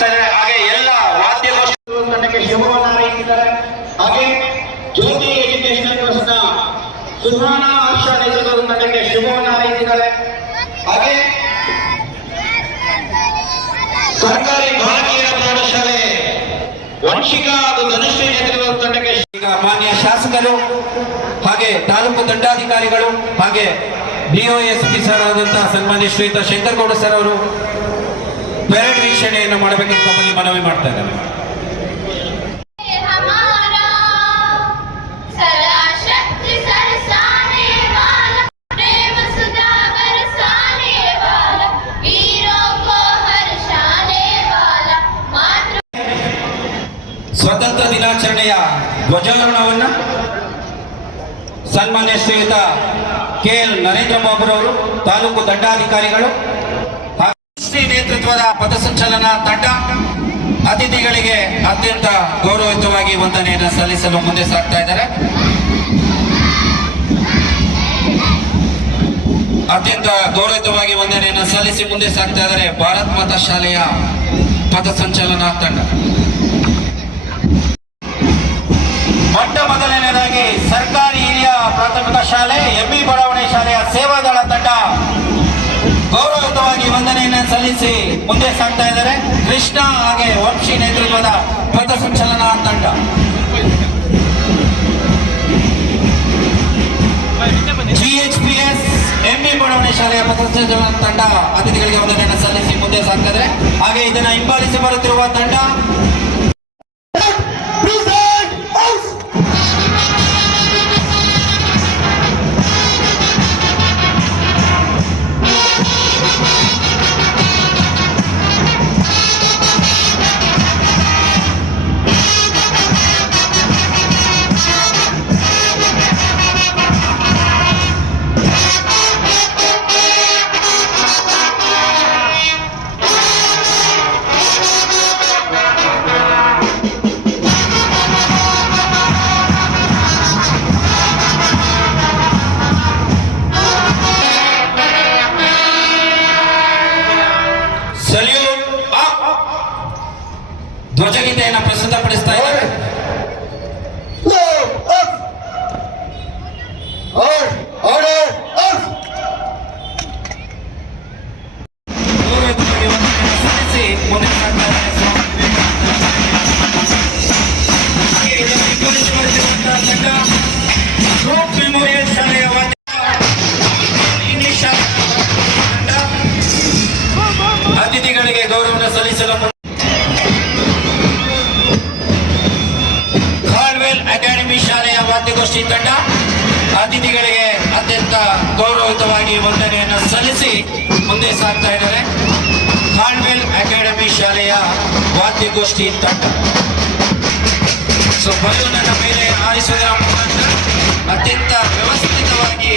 ಸಲ್ಲಿಸ್ತಾ ಇದ್ದಾರೆ. ಹಾಗೆ ಎಲ್ಲ ವಾದ್ಯಗೋಷ್ಠಿ ತಂಡಕ್ಕೆ ಶುಭವನ್ನು ಹಾರೈಸಿದ್ದಾರೆ. ಹಾಗೆ ಜ್ಯೋತಿ ಎಜುಕೇಶನ್ ಟ್ರಸ್ಟ್ನ ಸುಹಾನಾ ಆಶಾ ನೇತೃತ್ವದ ತಂಡಕ್ಕೆ ಶುಭವನ್ನು ಹಾರೈಸಿದ್ದಾರೆ. ಹಾಗೆ ಸರ್ಕಾರಿ ಬಾಲಕಿಯರ ಪ್ರೌಢಶಾಲೆ ವಂಶಿಕಾ ಹಾಗೂ ಧನುಶ್ರೀ ನೇತೃತ್ವದ ತಂಡಕ್ಕೆ ಈಗ ಮಾನ್ಯ ಶಾಸಕರು ಹಾಗೆ ತಾಲೂಕು ದಂಡಾಧಿಕಾರಿಗಳು ಹಾಗೆ ಡಿಒಎಸ್ಪಿ ಸರ್ ಆದಂತಹ ಸನ್ಮಾನ್ಯ ಶ್ರೀಯುತ ಶಂಕರಗೌಡ ಸರ್ ಅವರು ಪೆರೇಡ್ ವೀಕ್ಷಣೆಯನ್ನು ಮಾಡಬೇಕೆಂದು ತಮ್ಮಲ್ಲಿ ಮನವಿ ಮಾಡ್ತಾ ಇದ್ದಾರೆ. ಸ್ವತಂತ್ರ ದಿನಾಚರಣೆಯ ಧ್ವಜಾರೋಹಣವನ್ನು ಸನ್ಮಾನ್ಯ ಶ್ರೀಯುತ KL ನರೇಂದ್ರ ಬಾಬು ಅವರು ತಾಲೂಕು ದಂಡಾಧಿಕಾರಿಗಳು ಶ್ರೀ ನೇತೃತ್ವದ ಪಥಸಂಚಲನ ತಂಡ ಅತಿಥಿಗಳಿಗೆ ಅತ್ಯಂತ ಗೌರವಯುತವಾಗಿ ವಂದನೆಯನ್ನು ಸಲ್ಲಿಸಲು ಮುಂದೆ ಸಾಗ್ತಾ ಇದ್ದಾರೆ. ಅತ್ಯಂತ ಗೌರವಯುತವಾಗಿ ವಂದನೆಯನ್ನು ಸಲ್ಲಿಸಿ ಮುಂದೆ ಸಾಗ್ತಾ ಇದ್ದಾರೆ ಭಾರತ್ ಮಾತಾ ಶಾಲೆಯ ಪಥಸಂಚಲನ ತಂಡ. ಮೊಟ್ಟ ಮೊದಲನೇದಾಗಿ ಸರ್ಕಾರಿ ಹಿರಿಯ ಪ್ರಾಥಮಿಕ ಶಾಲೆ ಎಂಬಿ ಬಡಾವಣೆ ಶಾಲೆಯ ಸೇವಾದಳ ತಂಡ ಗೌರವಯುತವಾಗಿ ವಂದನೆಯನ್ನು ಸಲ್ಲಿಸಿ ಮುಂದೆ ಸಾಗ್ತಾ ಇದ್ದಾರೆ. ಕೃಷ್ಣ ಹಾಗೆ ವಂಶಿ ನೇತೃತ್ವದ ಪಥಸಂಚಲನ ತಂಡ. GHPS ಎಂಬಿ ಬಡಾವಣೆ ಶಾಲೆಯ ಪಥಸಂಚಲನ ತಂಡ ಅತಿಥಿಗಳಿಗೆ ವಂದನೆಯನ್ನು ಸಲ್ಲಿಸಿ ಮುಂದೆ ಸಾಗ್ತಾ ಇದ್ದಾರೆ. ಹಾಗೆ ಇದನ್ನು ಹಿಂಬಾಲಿಸಿ ಬರುತ್ತಿರುವ ತಂಡ ಧ್ವಜಗೀತೆಯನ್ನು ಪ್ರಸ್ತುತಪಡಿಸ್ತಾ ಇದ್ದಾರೆ. ಮೆಮೋರಿಯಲ್ ಶಾಲೆಯ ಅತಿಥಿಗಳಿಗೆ ಗೌರವವನ್ನು ಸಲ್ಲಿಸಲು ಅಕಾಡೆಮಿ ಶಾಲೆಯ ವಾದ್ಯಗೋಷ್ಠಿ ತಂಡ ಅತಿಥಿಗಳಿಗೆ ಅತ್ಯಂತ ಗೌರವಯುತವಾಗಿ ವಂದನೆಯನ್ನು ಸಲ್ಲಿಸಿ ಮುಂದೆ ಸಾಗ್ತಾ ಇದ್ದಾರೆ. ಖಾನ್ವೆಲ್ ಅಕಾಡೆಮಿ ಶಾಲೆಯ ವಾದ್ಯಗೋಷ್ಠಿ ತಂಡ ಬಲೂನನ ಮೇಲೆ ಆರಿಸುವುದರ ಮುಖಾಂತರ ಅತ್ಯಂತ ವ್ಯವಸ್ಥಿತವಾಗಿ